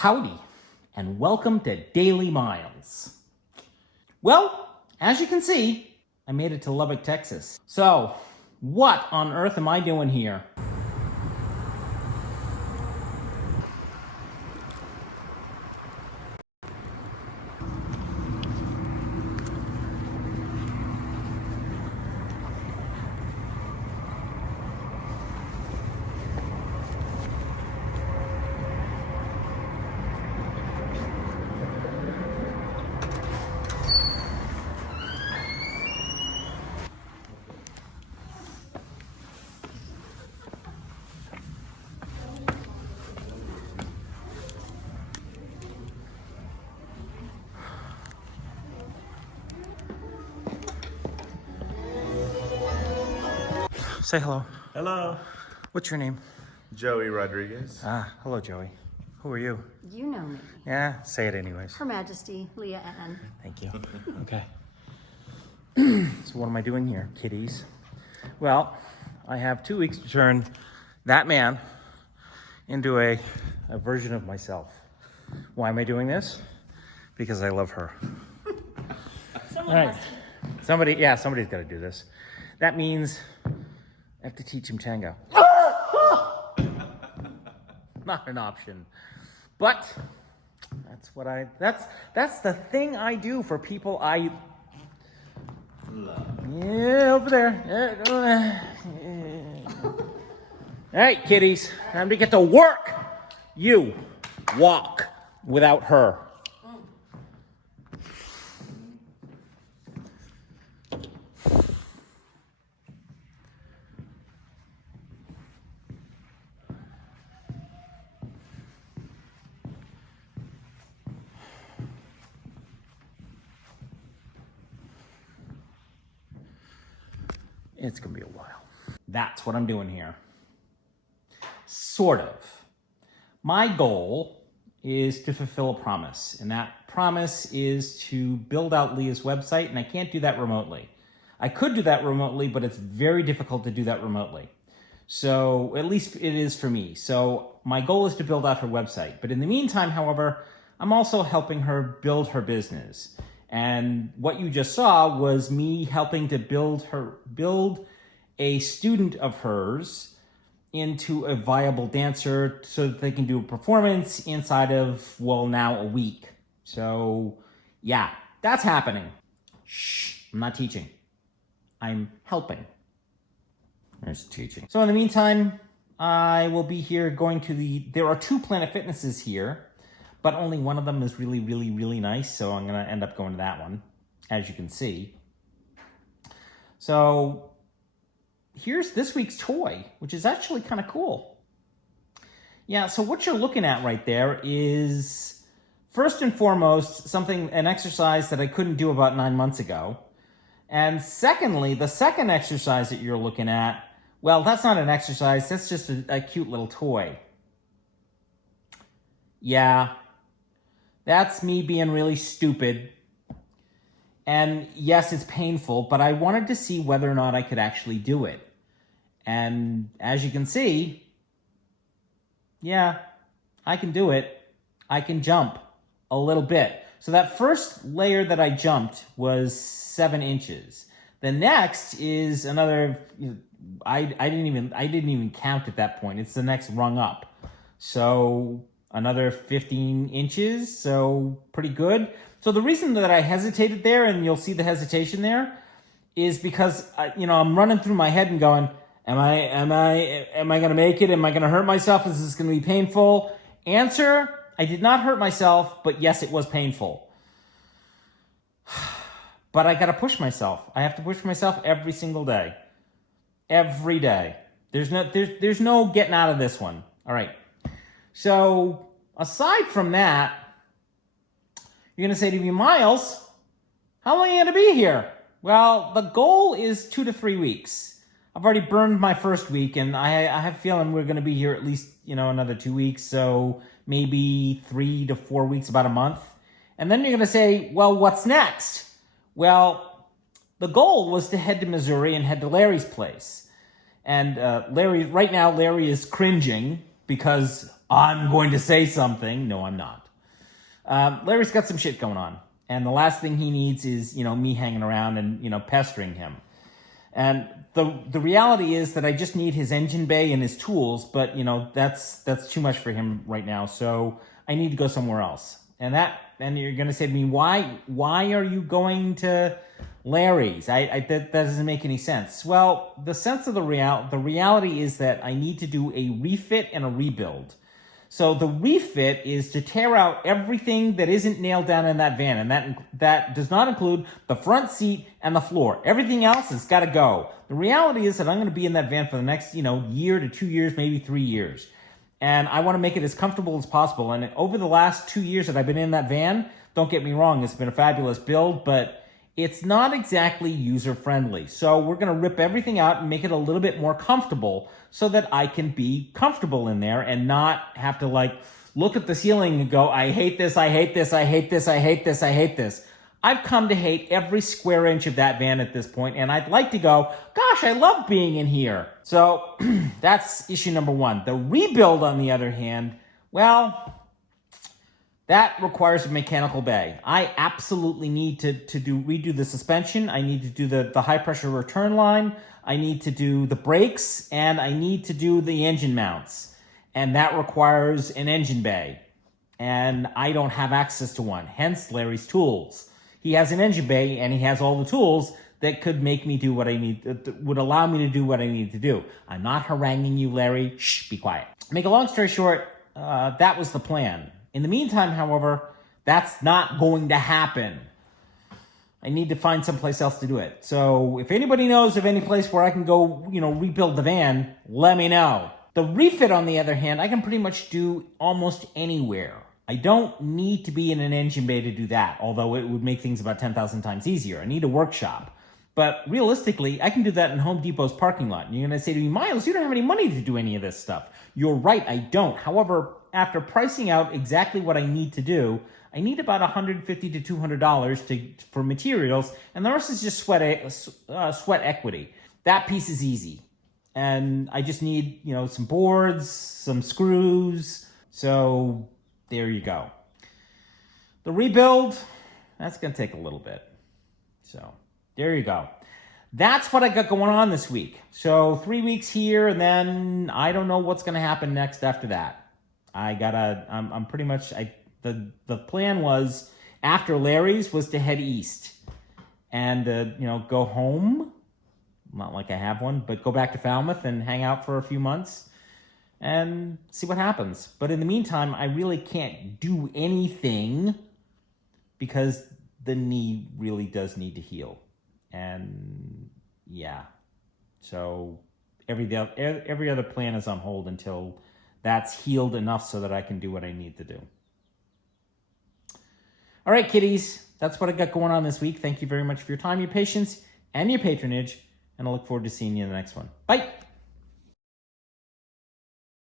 Howdy, and welcome to Daily Miles. Well, as you can see, I made it to Lubbock, Texas. So, what on earth am I doing here? Say hello. Hello. What's your name? Joey Rodriguez. Hello, Joey. Who are you? You know me. Yeah, say it anyways. Her Majesty, Leah Ann. Thank you. Okay. So what am I doing here, kiddies? Well, I have 2 weeks to turn that man into a version of myself. Why am I doing this? Because I love her. All right. Somebody's got to do this. That means I have to teach him tango. Not an option. But that's the thing I do for people I love. Yeah, over there. All right, kiddies, time to get to work. You walk without her. It's gonna be a while. That's what I'm doing here. Sort of. My goal is to fulfill a promise, and that promise is to build out Leah's website, and I can't do that remotely. I could do that remotely, but it's very difficult to do that remotely. So, at least it is for me. So, my goal is to build out her website. But in the meantime, however, I'm also helping her build her business. And what you just saw was me helping to build a student of hers into a viable dancer so that they can do a performance inside of, well, now a week. So, yeah, that's happening. Shh, I'm not teaching. I'm helping. There's teaching. So in the meantime, I will be here going to there are 2 Planet Fitnesses here, but only one of them is really, really, really nice, so I'm going to end up going to that one, as you can see. So here's this week's toy, which is actually kind of cool. Yeah, so what you're looking at right there is, first and foremost, an exercise that I couldn't do about 9 months ago. And secondly, the second exercise that you're looking at, well, that's not an exercise, that's just a cute little toy. Yeah. That's me being really stupid. And yes, it's painful, but I wanted to see whether or not I could actually do it. And as you can see, yeah, I can do it. I can jump a little bit. So that first layer that I jumped was 7 inches. The next is another, I didn't even count at that point. It's the next rung up. So another 15 inches, so pretty good. So the reason that I hesitated there, and you'll see the hesitation there, is because I'm running through my head and going, am I going to make it? Am I going to hurt myself? Is this going to be painful? Answer, I did not hurt myself, but yes, it was painful. But I got to push myself. I have to push myself every single day. Every day. There's no getting out of this one. All right. So, aside from that, you're going to say to me, Miles, how long are you going to be here? Well, the goal is 2 to 3 weeks. I've already burned my first week, and I have a feeling we're going to be here at least, another 2 weeks, so maybe 3 to 4 weeks, about a month. And then you're going to say, well, what's next? Well, the goal was to head to Missouri and head to Larry's place. And Larry is cringing because I'm going to say something. No, I'm not. Larry's got some shit going on. And the last thing he needs is, me hanging around and, pestering him. And the reality is that I just need his engine bay and his tools, but, that's too much for him right now. So I need to go somewhere else. And you're going to say to me, why are you going to Larry's? That doesn't make any sense. Well, the reality is that I need to do a refit and a rebuild. So the refit is to tear out everything that isn't nailed down in that van, and that does not include the front seat and the floor. Everything else has got to go. The reality is that I'm going to be in that van for the next, year to 2 years, maybe 3 years. And I want to make it as comfortable as possible. And over the last 2 years that I've been in that van, don't get me wrong, it's been a fabulous build, but it's not exactly user-friendly. So we're going to rip everything out and make it a little bit more comfortable so that I can be comfortable in there and not have to look at the ceiling and go, I hate this, I hate this, I hate this, I hate this, I hate this. I've come to hate every square inch of that van at this point, and I'd like to go, gosh, I love being in here. So that's issue number one. The rebuild, on the other hand, well, that requires a mechanical bay. I absolutely need to redo the suspension. I need to do the high pressure return line. I need to do the brakes, and I need to do the engine mounts. And that requires an engine bay. And I don't have access to one, hence Larry's tools. He has an engine bay, and he has all the tools that could make me do what I need, would allow me to do what I need to do. I'm not haranguing you, Larry. Shh, be quiet. Make a long story short, that was the plan. In the meantime, however, that's not going to happen. I need to find someplace else to do it. So if anybody knows of any place where I can go, rebuild the van, let me know. The refit, on the other hand, I can pretty much do almost anywhere. I don't need to be in an engine bay to do that, although it would make things about 10,000 times easier. I need a workshop. But realistically, I can do that in Home Depot's parking lot. And you're going to say to me, Miles, you don't have any money to do any of this stuff. You're right, I don't. However, after pricing out exactly what I need to do, I need about $150 to $200 for materials, and the rest is just sweat equity. That piece is easy. And I just need, some boards, some screws. So there you go. The rebuild, that's going to take a little bit. So there you go. That's what I got going on this week. So 3 weeks here, and then I don't know what's going to happen next after that. I'm pretty much, the plan was, after Larry's, was to head east and, go home. Not like I have one, but go back to Falmouth and hang out for a few months and see what happens. But in the meantime, I really can't do anything because the knee really does need to heal. And yeah, so every other plan is on hold until that's healed enough so that I can do what I need to do. All right, kiddies, that's what I got going on this week. Thank you very much for your time, your patience, and your patronage, and I look forward to seeing you in the next one. Bye.